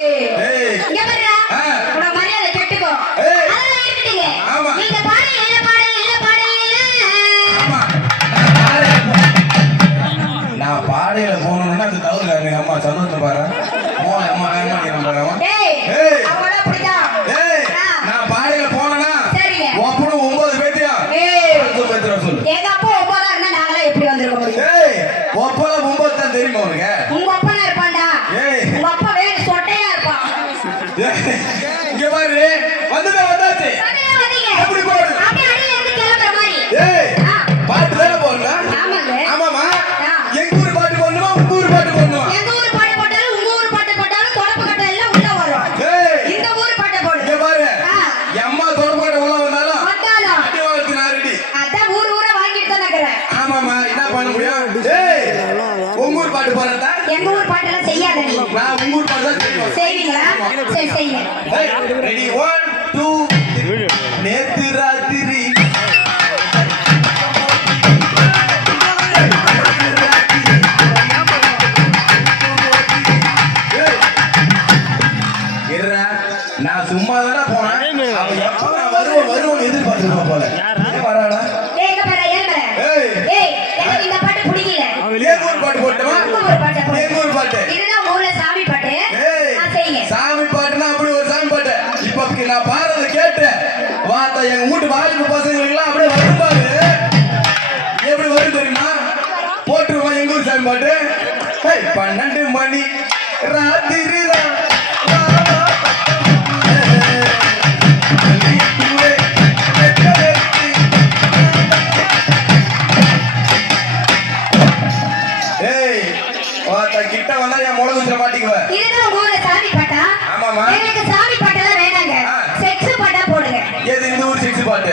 இங்க பாருடா. உன மரியாதை கெட்டுக்கோ. அதெல்லாம் இருக்கீங்க. நீங்க பாடு இல்ல ஆமா. நான் பாடையில போகணும்னா அது தவறு எங்க அம்மா சந்தோஷம் பாரு. அம்மா பாரு. அவள அப்படிதான். நான் பாடையில போனேனா சரிங்க. ஒப்பன 9 பேத்தியா. சொல்லு. எங்க அப்பா ஒப்பனா இருந்தா நாங்களே எப்படி வந்திருக்க முடியும்? ஒப்பன 9 தான் தெரியுமா உனக்கு? உங்க அப்பனா இருப்பான்டா. உங்க அப்பா வேற சொட்டையா இருப்பான். இங்க பாரு வந்தாச்சு. வந்தீங்க. எப்படி போறது? அப்படியே அடியில இருந்து கிளம்பற மாதிரி. பாட்டு தான போறல? ஆமாங்க. ஆமாமா. எங்க ஊர் பாட்டு போடணுமா உங்க ஊர் பாட்டு போடணுமா? எங்க ஊர் பாட்டு போட்டாலும் உங்க ஊர் பாட்டு போட்டாலும் தொடப்பு கட்ட எல்லாம் உள்ள வரும். இந்த ஊர் பாட்டு போடு. இங்க பாரு. அம்மா தொடப்பு கட்ட உள்ள வந்தாலும் வந்தாலும் அடி வாங்குறது நாரடி. அதான் ஊரா வாங்கிட்டு தான் இருக்கறேன். ஆமாமா. என்ன பண்ண முடியும்? உங்க ஊர் பாட்டு போறதா? எங்க ஊர் பாட்டு எல்லாம் செய்யாத நீ. நான் உங்க ஊர் பாட்டு தான் செய்வேன். செய்வீங்களா? சரி செய்யுங்க. ரெடி 1 2 நேத்து ராத்திரி நான் சும்மா தானே போனேன். அவன் எப்ப நான் வருவோம் எதிர்பார்த்துருப்பா போல. வராடா. எங்க பாரு எனக்கு இந்த பாட்டு பிடிக்கல. எங்க ஊர் பாட்டு போட்டுமா? உங்க ஊர் பாட்டு போடு. எங்க ஊர் பாட்டு. இதுதான் ஊர்ல சாமி பாட்டு. செய்யுங்க. சாமி பாட்டுனா அப்படி ஒரு சாமி பாட்டு. இப்ப நான் பாடுறத கேட்டு வாத்தா எங்க வீட்டு வாலிப பசங்களுக்கெல்லாம் அப்படியே வரும்பாரு. எப்படி வரும் தெரியுமா? போட்டுருவான் எங்க ஊர் சாமி பாட்டு. 12 மணி ராத்திரி தான். கிட்ட வந்தா என் முளகுல மாட்டிக்குவேன். இதுதான் ஊர்ல சாமி பாட்டா? ஆமாமா. எனக்கு சாமி பாட்டெல்லாம் வேணாங்க. செக்ஸ் பாட்டா போடுங்க. ஏது இந்த ஊர் செக்ஸ் பாட்டு?